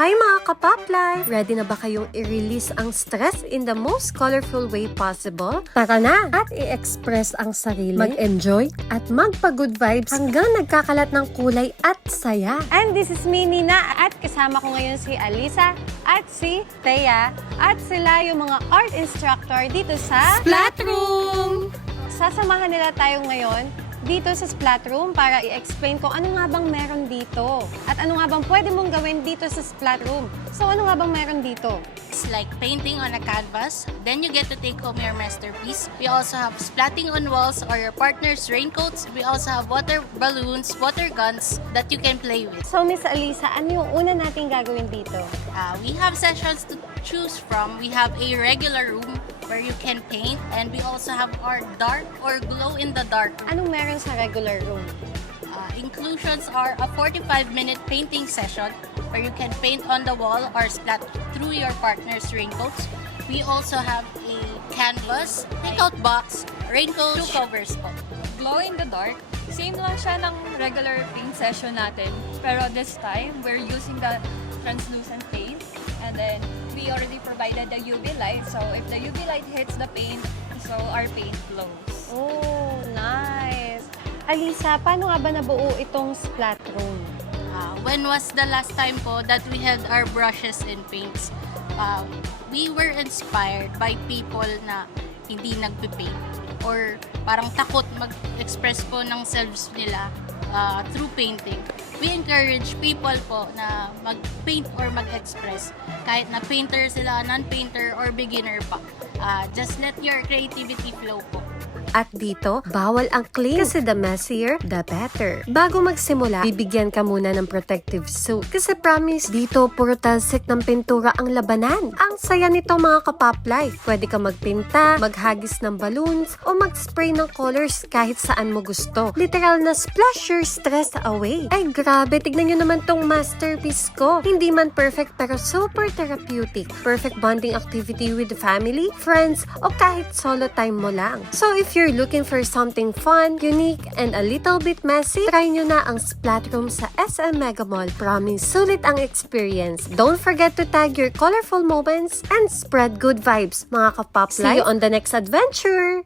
Hi mga ka-Pop Life! Ready na ba kayong i-release ang stress in the most colorful way possible? Tara na at i-express ang sarili, mag-enjoy at magpa-good vibes hanggang nagkakalat ng kulay at saya. And this is me, Nina, at kasama ko ngayon si Alisa at si Thea at sila yung mga art instructor dito sa Splat Room! Sasamahan nila tayo ngayon dito sa Splat Room para i-explain kung ano nga bang meron dito at ano nga bang pwede mong gawin dito sa Splat Room. So ano nga bang meron dito? It's like painting on a canvas. Then you get to take home your masterpiece. We also have splatting on walls or your partner's raincoats. We also have water balloons, water guns that you can play with. So Miss Alisa, ano yung una nating gagawin dito? We have sessions to choose from. We have a regular room where you can paint, and we also have our dark or glow in the dark. Anong meron sa regular room? Inclusions are a 45-minute painting session where you can paint on the wall or splat through your partner's raincoats. We also have a canvas, takeout box, raincoat, shoe covers po. Glow in the dark, same lang siya ng regular paint session natin. Pero this time, we're using the translucent paint. And then, we already provided the UV light. So, if the UV light hits the paint, so our paint glows. Oh, nice! Alisa, paano nga ba nabuo itong Splat Room? When was the last time po that we had our brushes and paints? We were inspired by people na hindi nagpipaint or parang takot mag-express po ng selves nila through painting. We encourage people po na mag-paint or mag-express kahit na painter sila, non-painter or beginner pa. Just let your creativity flow po. At dito, bawal ang clean kasi the messier, the better. Bago magsimula, bibigyan ka muna ng protective suit. Kasi promise, dito puro talsik ng pintura ang labanan. Ang saya nito mga ka-Pop Life. Pwede ka magpinta, maghagis ng balloons, o mag-spray ng colors kahit saan mo gusto. Literal na splash your stress away. Ay grabe, tignan nyo naman tong masterpiece ko. Hindi man perfect pero super therapeutic. Perfect bonding activity with the family, friends, o kahit solo time mo lang. So if you're looking for something fun, unique, and a little bit messy, try nyo na ang Splat Room sa SM Mega Mall. Promise, sulit ang experience. Don't forget to tag your colorful moments and spread good vibes, mga ka-Pop Life. See you on the next adventure!